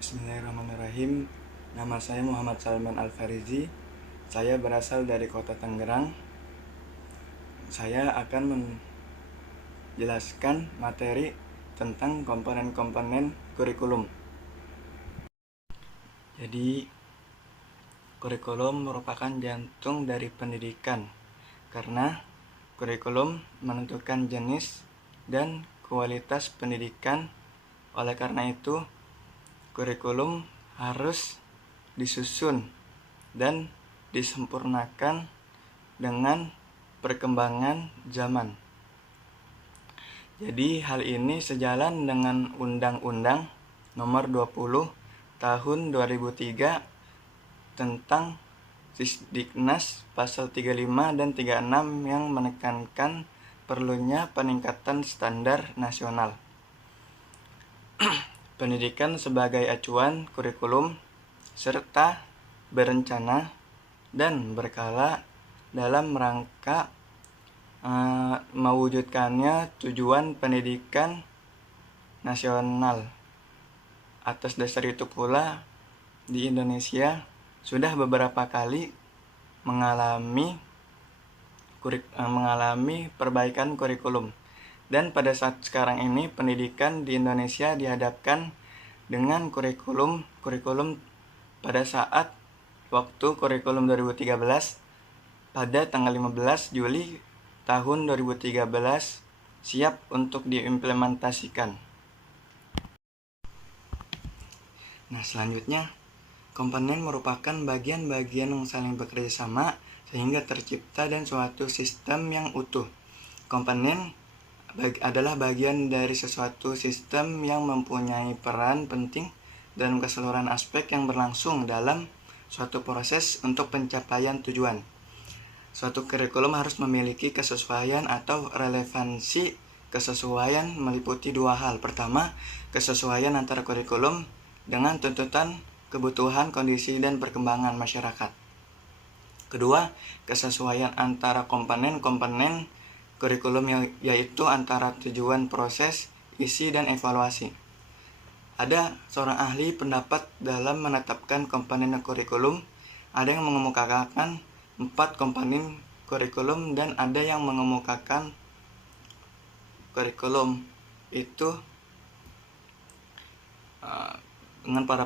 Bismillahirrahmanirrahim. Nama saya Muhammad Salman Al-Farizi. Saya berasal dari kota Tangerang. Saya akan menjelaskan materi tentang komponen-komponen kurikulum. Jadi, kurikulum merupakan jantung dari pendidikan karena kurikulum menentukan jenis dan kualitas pendidikan. Oleh karena itu, kurikulum harus disusun dan disempurnakan dengan perkembangan zaman. Jadi hal ini sejalan dengan Undang-Undang Nomor 20 Tahun 2003 tentang Sisdiknas pasal 35 dan 36 yang menekankan perlunya peningkatan standar nasional. Pendidikan sebagai acuan kurikulum serta berencana dan berkala dalam rangka mewujudkannya tujuan pendidikan nasional. Atas dasar itu pula di Indonesia sudah beberapa kali mengalami perbaikan kurikulum. Dan pada saat sekarang ini pendidikan di Indonesia dihadapkan dengan kurikulum pada saat waktu kurikulum 2013 pada tanggal 15 Juli tahun 2013 siap untuk diimplementasikan. Nah, selanjutnya, komponen merupakan bagian-bagian yang saling bekerja sama sehingga tercipta dan suatu sistem yang utuh. Komponen adalah bagian dari sesuatu sistem yang mempunyai peran penting dalam keseluruhan aspek yang berlangsung dalam suatu proses untuk pencapaian tujuan. Suatu kurikulum harus memiliki kesesuaian atau relevansi. Kesesuaian meliputi dua hal. Pertama, kesesuaian antara kurikulum dengan tuntutan, kebutuhan, kondisi, dan perkembangan masyarakat. Kedua, kesesuaian antara komponen-komponen kurikulum, yaitu antara tujuan, proses, isi, dan evaluasi. Ada seorang ahli pendapat dalam menetapkan komponen kurikulum. Ada yang mengemukakan 4 komponen kurikulum dan ada yang mengemukakan kurikulum itu dengan para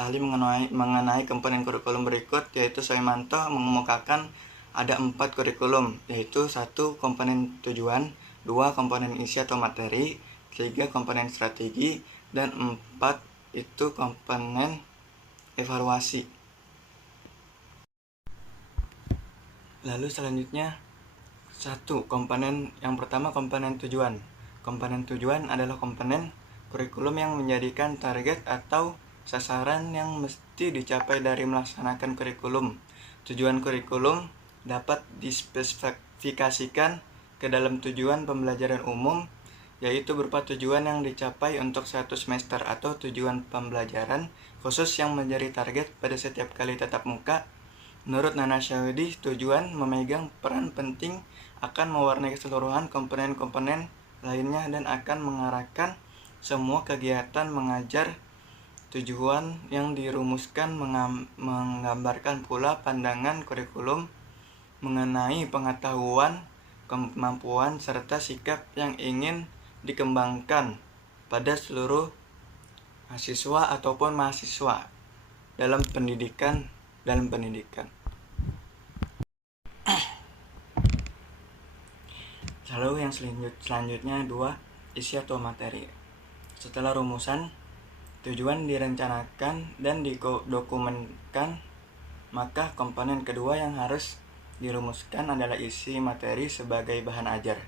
ahli mengenai komponen kurikulum berikut, yaitu Soemanto mengemukakan ada 4 kurikulum, yaitu 1 komponen tujuan, 2 komponen isi atau materi, 3 komponen strategi, dan 4 itu komponen evaluasi. Lalu selanjutnya 1 komponen yang pertama, komponen tujuan. Komponen tujuan adalah komponen kurikulum yang menjadikan target atau sasaran yang mesti dicapai dari melaksanakan kurikulum. Tujuan kurikulum dapat dispesifikasikan ke dalam tujuan pembelajaran umum, yaitu berupa tujuan yang dicapai untuk satu semester atau tujuan pembelajaran khusus yang menjadi target pada setiap kali tatap muka. Menurut Nana Syahidi, tujuan memegang peran penting akan mewarnai keseluruhan komponen-komponen lainnya dan akan mengarahkan semua kegiatan mengajar. Tujuan yang dirumuskan menggambarkan pula pandangan kurikulum mengenai pengetahuan, kemampuan, serta sikap yang ingin dikembangkan pada seluruh mahasiswa ataupun mahasiswa dalam pendidikan. Lalu yang selanjutnya 2, isi atau materi. Setelah rumusan, tujuan direncanakan dan didokumenkan, maka komponen kedua yang harus dirumuskan adalah isi materi sebagai bahan ajar.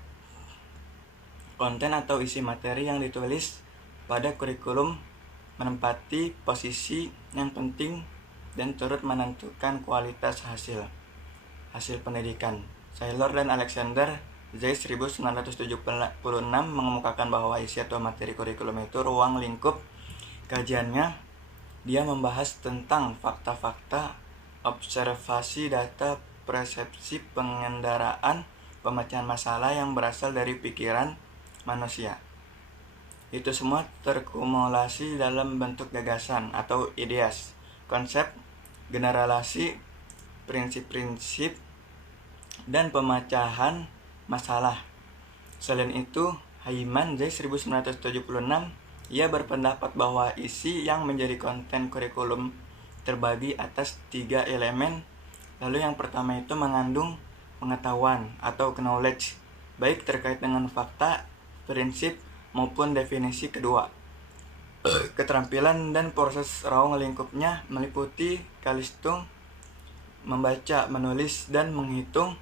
Konten atau isi materi yang ditulis pada kurikulum menempati posisi yang penting dan turut menentukan kualitas hasil pendidikan. Saylor dan Alexander Zeiss 1976 mengemukakan bahwa isi atau materi kurikulum itu ruang lingkup kajiannya. Dia membahas tentang fakta-fakta, observasi, data, persepsi, pengendaraan, pemecahan masalah yang berasal dari pikiran manusia. Itu semua terkumulasi dalam bentuk gagasan atau ideas, konsep, generalisasi, prinsip-prinsip, dan pemecahan masalah. Selain itu, Haiman J 1976 ia berpendapat bahwa isi yang menjadi konten kurikulum terbagi atas 3 elemen. Lalu yang pertama itu mengandung pengetahuan atau knowledge, baik terkait dengan fakta, prinsip, maupun definisi kedua. Keterampilan dan proses ruang lingkupnya meliputi kalistung, membaca, menulis, dan menghitung.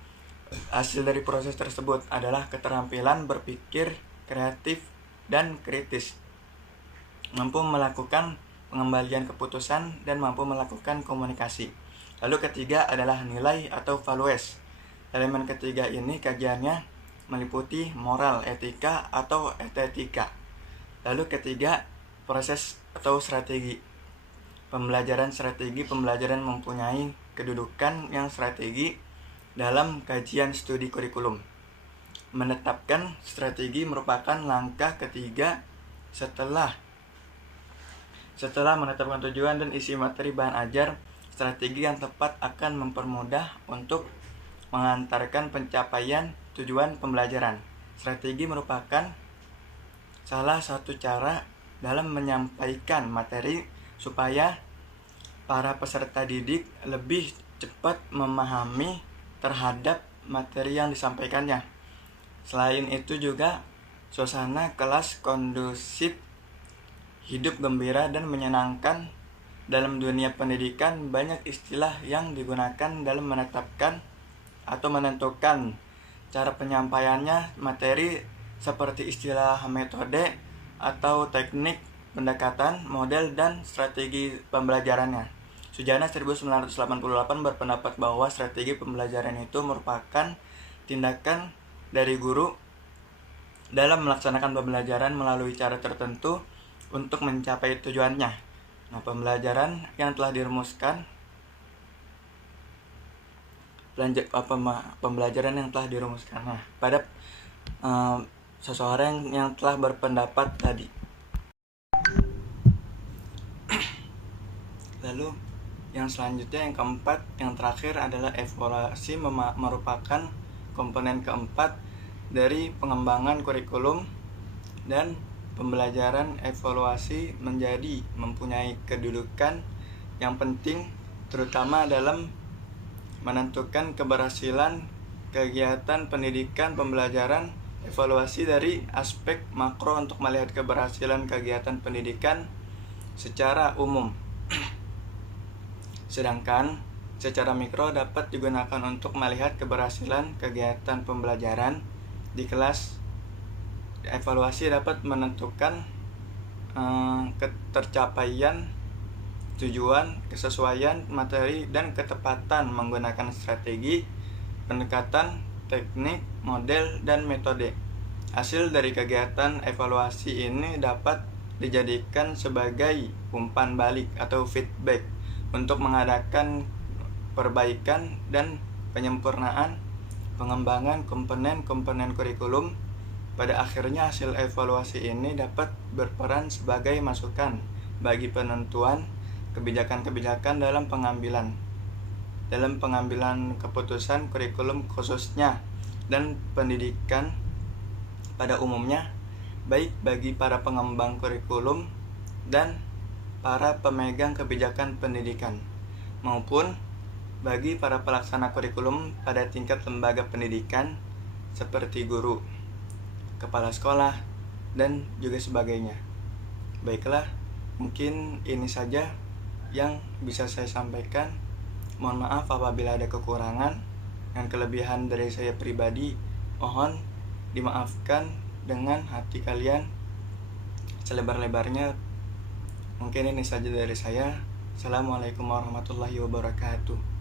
Hasil dari proses tersebut adalah keterampilan berpikir kreatif dan kritis, mampu melakukan pengembalian keputusan, dan mampu melakukan komunikasi. Lalu ketiga adalah nilai atau values. Elemen ketiga ini kajiannya meliputi moral, etika, atau estetika. Lalu ketiga, proses atau strategi. Pembelajaran strategi pembelajaran mempunyai kedudukan yang strategi dalam kajian studi kurikulum. Menetapkan strategi merupakan langkah ketiga setelah menetapkan tujuan dan isi materi bahan ajar. Strategi yang tepat akan mempermudah untuk mengantarkan pencapaian tujuan pembelajaran. Strategi merupakan salah satu cara dalam menyampaikan materi supaya para peserta didik lebih cepat memahami terhadap materi yang disampaikannya. Selain itu juga suasana kelas kondusif, hidup gembira dan menyenangkan. Dalam dunia pendidikan banyak istilah yang digunakan dalam menetapkan atau menentukan cara penyampaiannya materi, seperti istilah metode atau teknik pendekatan, model, dan strategi pembelajarannya. Sujana 1988 berpendapat bahwa strategi pembelajaran itu merupakan tindakan dari guru dalam melaksanakan pembelajaran melalui cara tertentu untuk mencapai tujuannya. Nah, pembelajaran yang telah dirumuskan Nah, pada seseorang yang telah berpendapat tadi. Lalu yang selanjutnya, yang keempat, yang terakhir adalah evaluasi, merupakan komponen keempat dari pengembangan kurikulum, dan pembelajaran evaluasi mempunyai kedudukan yang penting terutama dalam menentukan keberhasilan kegiatan pendidikan pembelajaran. Evaluasi dari aspek makro untuk melihat keberhasilan kegiatan pendidikan secara umum. Sedangkan secara mikro dapat digunakan untuk melihat keberhasilan kegiatan pembelajaran di kelas. Evaluasi dapat menentukan ketercapaian tujuan, kesesuaian materi, dan ketepatan menggunakan strategi, pendekatan, teknik, model, dan metode. Hasil dari kegiatan evaluasi ini dapat dijadikan sebagai umpan balik atau feedback untuk mengadakan perbaikan dan penyempurnaan pengembangan komponen-komponen kurikulum. Pada akhirnya, hasil evaluasi ini dapat berperan sebagai masukan bagi penentuan kebijakan-kebijakan dalam pengambilan keputusan kurikulum khususnya dan pendidikan pada umumnya, baik bagi para pengembang kurikulum dan para pemegang kebijakan pendidikan, maupun bagi para pelaksana kurikulum pada tingkat lembaga pendidikan seperti guru, kepala sekolah, dan juga sebagainya. Baiklah, mungkin ini saja yang bisa saya sampaikan. Mohon maaf apabila ada kekurangan dan kelebihan dari saya pribadi. Mohon dimaafkan dengan hati kalian selebar-lebarnya. Mungkin ini saja dari saya. Assalamualaikum warahmatullahi wabarakatuh.